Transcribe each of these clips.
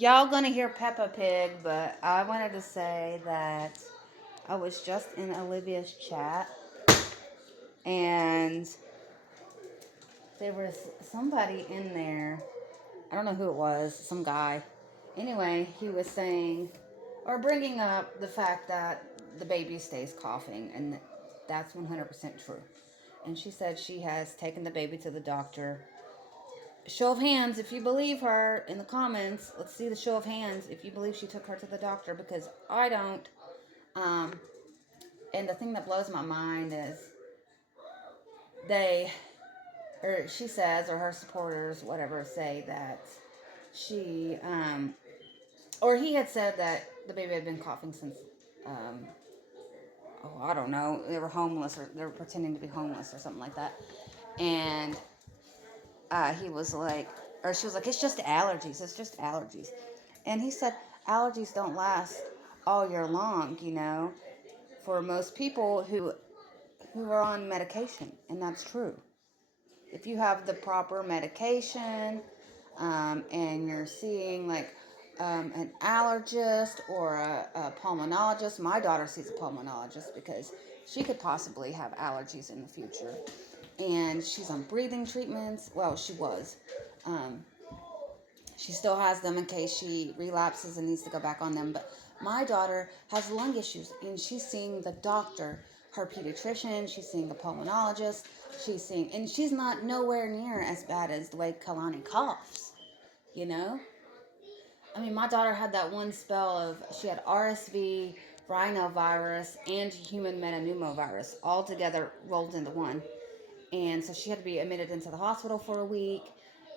Y'all gonna hear Peppa Pig, but I wanted to say that I was just in Olivia's chat and there was somebody in there. I don't know who it was, some guy. Anyway, he was saying or bringing up the fact that the baby stays coughing, and that's 100% true. And she said she has taken the baby to the doctor. Show of hands if you believe her in the comments. Let's see the show of hands if you believe she took her to the doctor, because I don't. Um, and the thing that blows my mind is they, or she says, or her supporters, whatever, say that she, or he had said that the baby had been coughing since, um, oh, I don't know, they were homeless, or they were pretending to be homeless or something like that. And he was like, or she was like, it's just allergies. It's just allergies. And he said, allergies don't last all year long, for most people who are on medication. And that's true. If you have the proper medication, and you're seeing like an allergist or a pulmonologist. My daughter sees a pulmonologist because she could possibly have allergies in the future. And she's on breathing treatments. Well, she was. Um, she still has them in case she relapses and needs to go back on them. But my daughter has lung issues, and she's seeing the doctor, her pediatrician. She's seeing the pulmonologist. And she's not nowhere near as bad as the way Kalani coughs, you know? I mean, my daughter had that one spell of, she had RSV, rhinovirus, and human metapneumovirus all together rolled into one. And so she had to be admitted into the hospital for a week.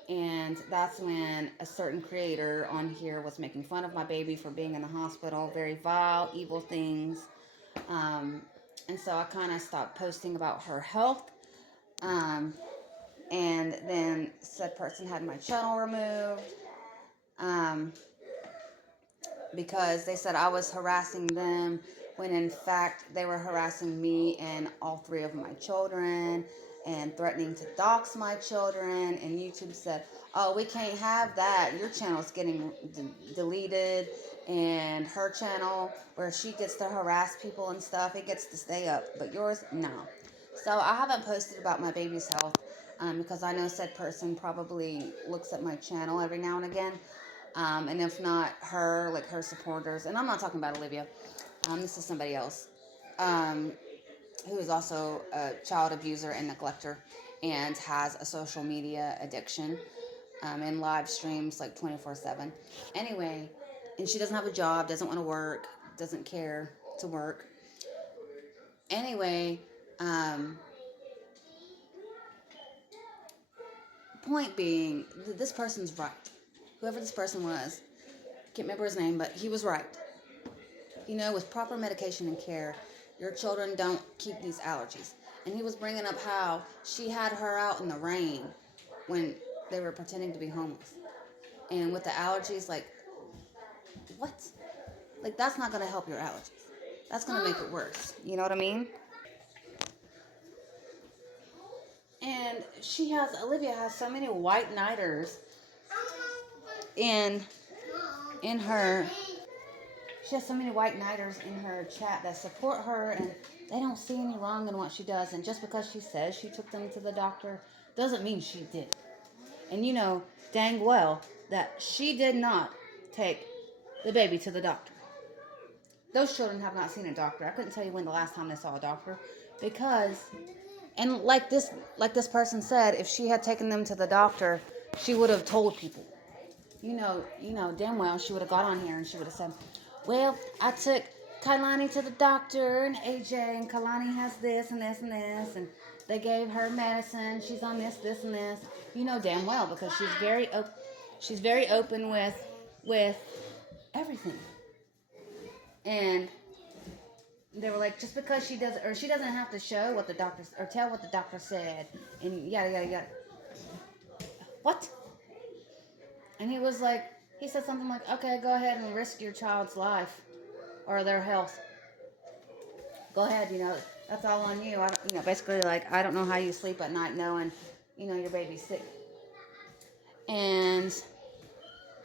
And that's when a certain creator on here was making fun of my baby for being in the hospital, very vile, evil things. Um, and so I kind of stopped posting about her health. And then said person had my channel removed. Because they said I was harassing them when in fact they were harassing me and all three of my children and threatening to dox my children. And YouTube said, oh, we can't have that. Your channel's getting deleted. And her channel, where she gets to harass people and stuff, it gets to stay up. But yours, no. So I haven't posted about my baby's health because I know said person probably looks at my channel every now and again. And if not her, like her supporters, and I'm not talking about Olivia, this is somebody else, who is also a child abuser and neglector and has a social media addiction, and live streams like 24/7. Anyway, and she doesn't have a job, doesn't want to work, doesn't care to work. Anyway, point being, this person's right. Whoever this person was, can't remember his name, but he was right. With proper medication and care, your children don't keep these allergies. And he was bringing up how she had her out in the rain when they were pretending to be homeless. And with the allergies, like, what? Like, that's not going to help your allergies. That's going to make it worse. You know what I mean? And Olivia has so many white nighters in her. She has so many white nighters in her chat that support her, and they don't see any wrong in what she does. And just because she says she took them to the doctor doesn't mean she did. And you know dang well that she did not take the baby to the doctor. Those children have not seen a doctor. I couldn't tell you when the last time they saw a doctor, because, and like this person said, if she had taken them to the doctor, she would have told people. Damn well she would have got on here and she would have said, well, I took Kailani to the doctor and AJ, and Kailani has this and this and this, and they gave her medicine. She's on this, this, and this. You know damn well, because she's very open with everything. And they were like, just because she doesn't have to show what the doctor, or tell what the doctor said, and yada yada yada. What? And he said something like, okay, go ahead and risk your child's life or their health. Go ahead, that's all on you. Basically, like, I don't know how you sleep at night knowing, your baby's sick. And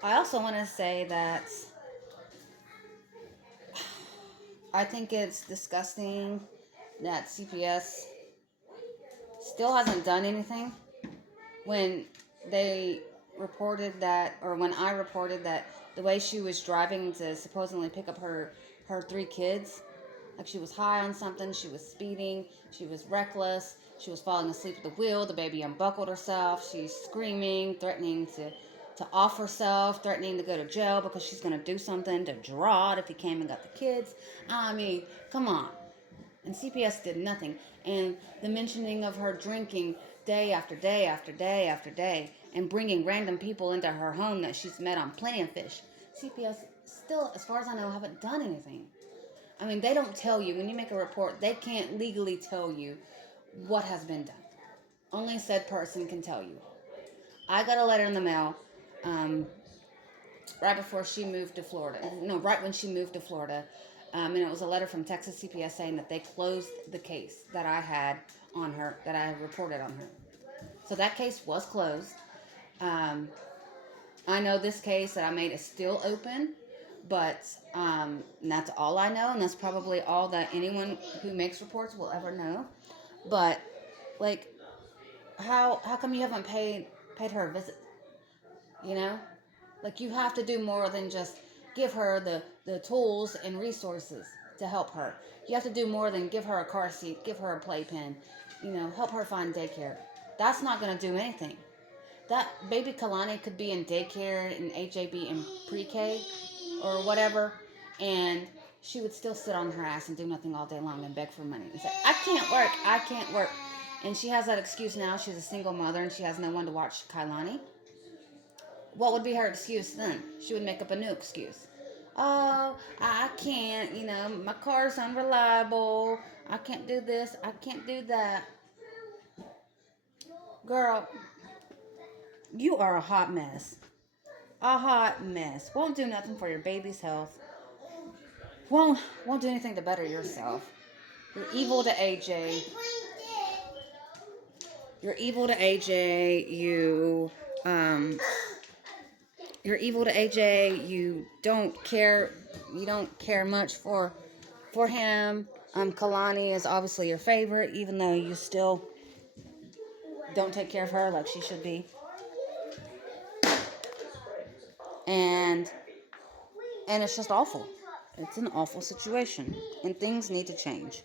I also want to say that I think it's disgusting that CPS still hasn't done anything when they reported that, or when I reported that the way she was driving to supposedly pick up her three kids, like she was high on something, she was speeding, she was reckless, she was falling asleep at the wheel, the baby unbuckled herself, she's screaming, threatening to off herself, threatening to go to jail because she's going to do something to draw it if he came and got the kids. I mean, come on. And CPS did nothing. And the mentioning of her drinking day after day after day after day and bringing random people into her home that she's met on Plenty of Fish. CPS still, as far as I know, haven't done anything. I mean, they don't tell you. When you make a report, they can't legally tell you what has been done. Only said person can tell you. I got a letter in the mail right before she moved to Florida. No, right when she moved to Florida. And it was a letter from Texas CPS saying that they closed the case that I had on her, that I had reported on her. So that case was closed. Um, I know this case that I made is still open, but that's all I know, and that's probably all that anyone who makes reports will ever know. But like, how come you haven't paid her a visit? You know, like you have to do more than just give her the tools and resources to help her. You have to do more than give her a car seat, give her a playpen, help her find daycare. That's not going to do anything. That baby Kalani could be in daycare, in HAB, in pre-K, or whatever, and she would still sit on her ass and do nothing all day long and beg for money and say, I can't work, I can't work. And she has that excuse now. She's a single mother and she has no one to watch Kailani. What would be her excuse then? She would make up a new excuse. Oh, I can't, my car's unreliable. I can't do this, I can't do that. Girl, you are a hot mess. A hot mess. Won't do nothing for your baby's health. Won't do anything to better yourself. You're evil to AJ. You're evil to AJ. You're evil to AJ. You don't care. You don't care much for him. Kalani is obviously your favorite, even though you still don't take care of her like she should be. And it's just awful. It's an awful situation, and things need to change.